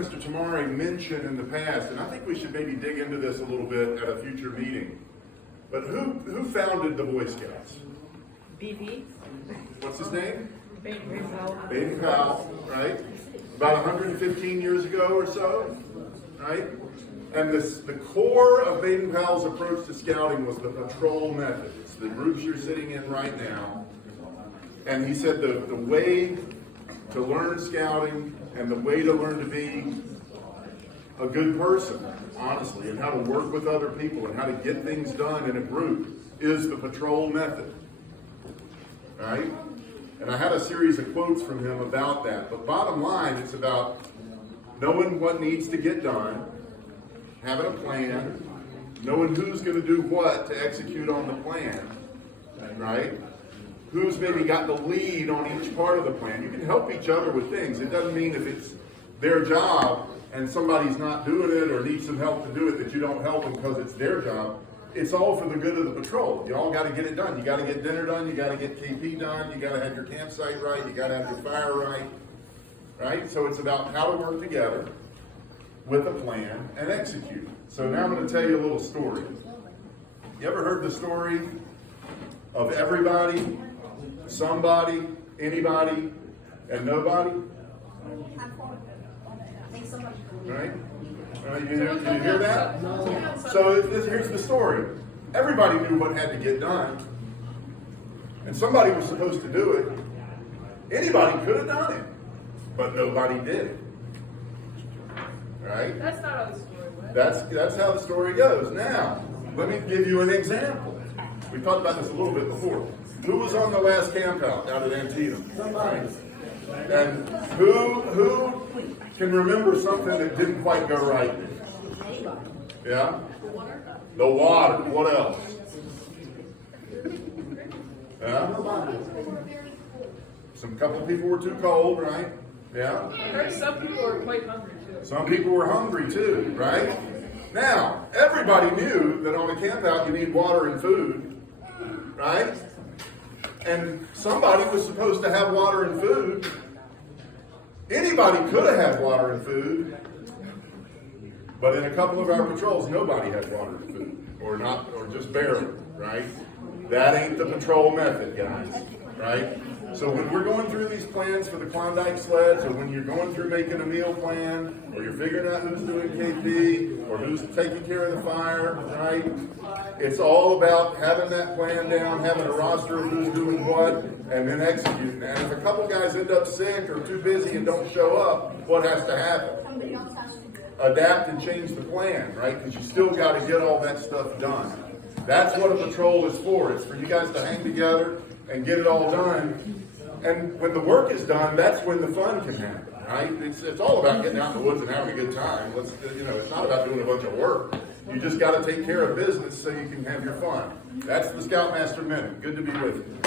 Mr. Tamari mention in the past, and I think we should maybe dig into this a little bit at a future meeting, but who founded the Boy Scouts? BB. What's his name? Baden Powell. Baden Powell, right? About 115 years ago or so, right? And the core of Baden Powell's approach to scouting was the patrol method. It's the groups you're sitting in right now. And he said the way to learn scouting and the way to learn to be a good person, honestly, and how to work with other people and how to get things done in a group is the patrol method, right? And I had a series of quotes from him about that. But bottom line, it's about knowing what needs to get done, having a plan, knowing who's going to do what to execute on the plan, right? Who's maybe got the lead on each part of the plan. You can help each other with things. It doesn't mean if it's their job and somebody's not doing it or needs some help to do it that you don't help them because it's their job. It's all for the good of the patrol. You all got to get it done. You got to get dinner done. You got to get KP done. You got to have your campsite right. You got to have your fire right. Right? So it's about how to work together with a plan and execute. So now I'm going to tell you a little story. You ever heard the story of everybody, somebody, anybody, and nobody? Right? You hear that? So here's the story. Everybody knew what had to get done, and somebody was supposed to do it. Anybody could have done it, but nobody did it. Right? That's not how the story went. That's how the story goes. Now, let me give you an example. We talked about this a little bit before. Who was on the last camp out at Antietam? Right? And who can remember something that didn't quite go right? Yeah? The water. What else? Yeah? Some couple people were too cold, right? Yeah? I heard some people were quite hungry too. Some people were hungry too, right? Now, everybody knew that on a camp out you need water and food, right? And somebody was supposed to have water and food. Anybody could have had water and food, but in a couple of our patrols, nobody had water and food, or just barely, right? That ain't the patrol method, guys, right? So when we're going through these plans for the Klondike sleds, or when you're going through making a meal plan, or you're figuring out who's doing KP, or who's taking care of the fire, right? It's all about having that plan down, having a roster of who's doing what, and then executing. And if a couple guys end up sick or too busy and don't show up, what has to happen? Adapt and change the plan, right? Because you still got to get all that stuff done. That's what a patrol is for. It's for you guys to hang together and get it all done. And when the work is done, that's when the fun can happen, right? It's all about getting out in the woods and having a good time. It's not about doing a bunch of work. You just got to take care of business so you can have your fun. That's the Scoutmaster Minute. Good to be with you.